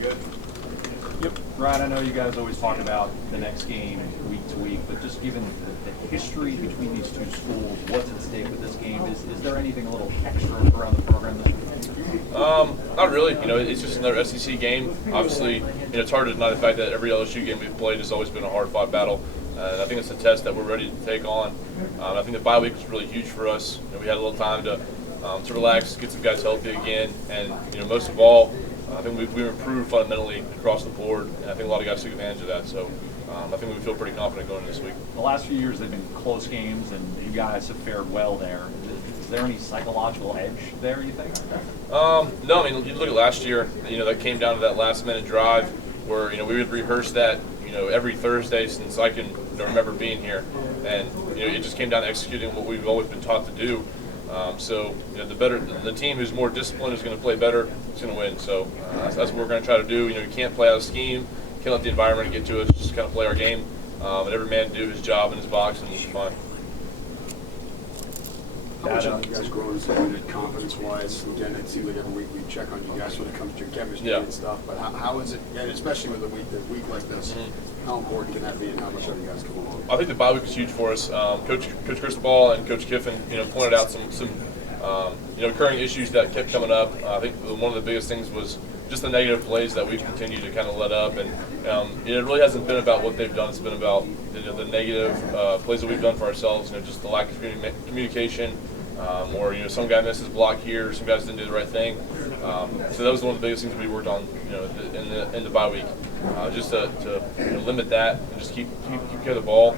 good? Yep. Ryan, I know you guys always talk about the next game week to week, but just given the history between these two schools, what's at stake with this game? Is there anything a little extra around the program this week? Not really. It's just another SEC game. Obviously, it's hard to deny the fact that every LSU game we've played has always been a hard-fought battle. And I think it's a test that we're ready to take on. I think the bye week was really huge for us. We had a little time to relax, get some guys healthy again, and most of all, I think we've improved fundamentally across the board, and I think a lot of guys took advantage of that. So I think we feel pretty confident going into this week. The last few years they've been close games, and you guys have fared well there. Is there any psychological edge there, you think? No, I mean, you look at last year, that came down to that last-minute drive where, we would rehearse that, every Thursday since I can remember being here. And, it just came down to executing what we've always been taught to do. So the team who's more disciplined is going to play better. Is going to win. So that's what we're going to try to do. You can't play out of scheme. Can't let the environment get to us. Just kind of play our game, and every man do his job in his box, and we'll be fine. How much have you guys grown as confidence-wise? Again, it seems like every week we check on you guys when it comes to your chemistry and stuff. But how is it, and especially with a week like this, how important can that be, and how much have you guys come along? I think the bye week was huge for us. Coach Cristobal and Coach Kiffin, pointed out some occurring issues that kept coming up. I think one of the biggest things was just the negative plays that we've continued to kind of let up, and it really hasn't been about what they've done. It's been about the negative plays that we've done for ourselves. Just the lack of communication, or some guy misses block here, some guys didn't do the right thing. So that was one of the biggest things we worked on, in the bye week, just to limit that and just keep care of the ball,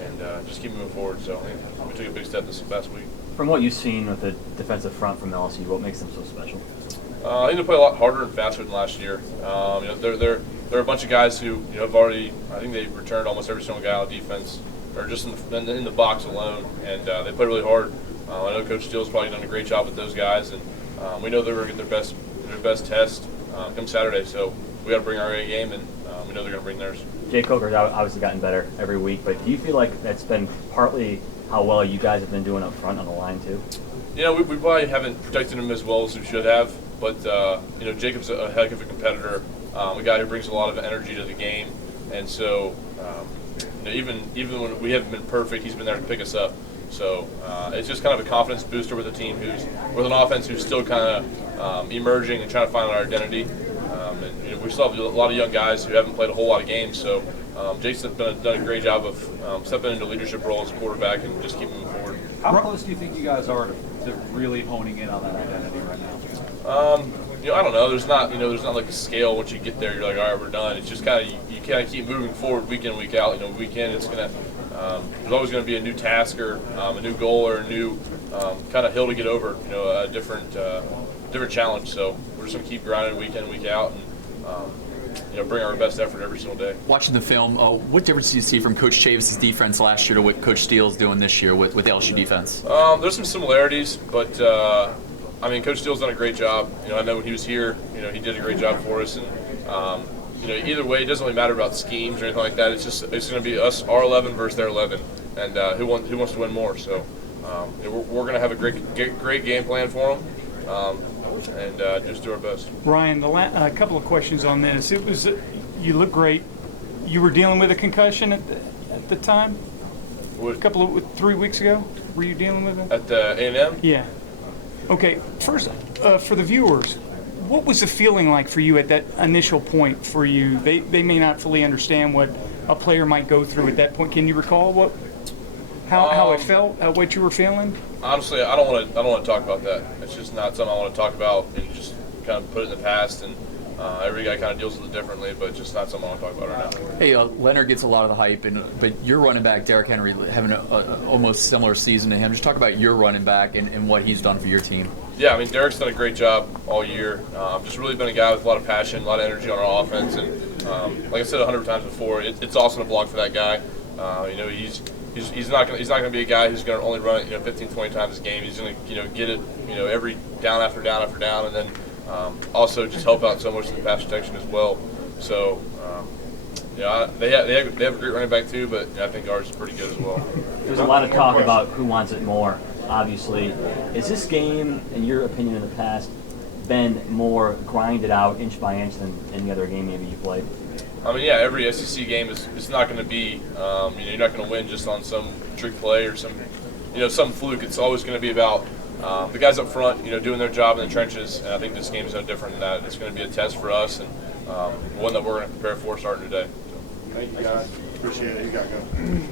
and just keep moving forward. So I think we took a big step this past week. From what you've seen with the defensive front from LSU, what makes them so special? I think they play a lot harder and faster than last year. They're a bunch of guys who have already. I think they've returned almost every single guy on defense, or just in the box alone, and they play really hard. I know Coach Steele's probably done a great job with those guys, and we know they're going to get their best test come Saturday. So we got to bring our A game, and we know they're going to bring theirs. Jay Coker's obviously gotten better every week, but do you feel like that's been partly how well you guys have been doing up front on the line too? We probably haven't protected him as well as we should have, but Jacob's a heck of a competitor, a guy who brings a lot of energy to the game, and so even when we haven't been perfect, he's been there to pick us up. So it's just kind of a confidence booster with a team who's with an offense who's still kind of emerging and trying to find our identity. And we still have a lot of young guys who haven't played a whole lot of games. So Jason's done a great job of stepping into leadership role as a quarterback and just keep moving forward. How close do you think you guys are to really honing in on that identity right now? I don't know. There's not like a scale. Once you get there, you're like, all right, we're done. It's just kind of you kind of keep moving forward week in, week out. Week in, it's gonna there's always going to be a new task or a new goal or a new kind of hill to get over. A different challenge. So we're just gonna keep grinding week in, week out, and bring our best effort every single day. Watching the film, what difference do you see from Coach Chavis' defense last year to what Coach Steele's doing this year with LSU defense? There's some similarities, but Coach Steele's done a great job. I know when he was here, he did a great job for us, and either way, it doesn't really matter about schemes or anything like that. It's going to be us, our 11 versus their 11, and who wants to win more. So we're going to have a great game plan for them. And just do our best. Ryan, a couple of questions on this. You look great. You were dealing with a concussion at the time? 3 weeks ago? Were you dealing with it? At the A&M? Yeah. Okay, first, for the viewers, what was the feeling like for you at that initial point for you? They may not fully understand what a player might go through at that point. Can you recall how it felt, what you were feeling? Honestly, I don't want to talk about that. It's just not something I want to talk about, and just kind of put it in the past. And every guy kind of deals with it differently, but it's just not something I want to talk about right now. Hey, Leonard gets a lot of the hype, but your running back, Derrick Henry, having an almost similar season to him. Just talk about your running back and what he's done for your team. Yeah, Derrick's done a great job all year. Just really been a guy with a lot of passion, a lot of energy on our offense, and like I said 100 times before, it's awesome to block for that guy. He's not going to be a guy who's going to only run it 15, 20 times a game. He's going to get it every down after down after down, and then also just help out so much in the pass protection as well. So they have a great running back too, but I think ours is pretty good as well. There's a lot of talk about who wants it more. Obviously, is this game, in your opinion, in the past, been more grinded out inch by inch than any other game maybe you played? I mean, yeah, every SEC game is it's not going to be, you're not going to win just on some trick play or some fluke. It's always going to be about the guys up front, doing their job in the trenches. And I think this game is no different than that. It's going to be a test for us and one that we're going to prepare for starting today. Thank you, guys. Appreciate it. You got to go.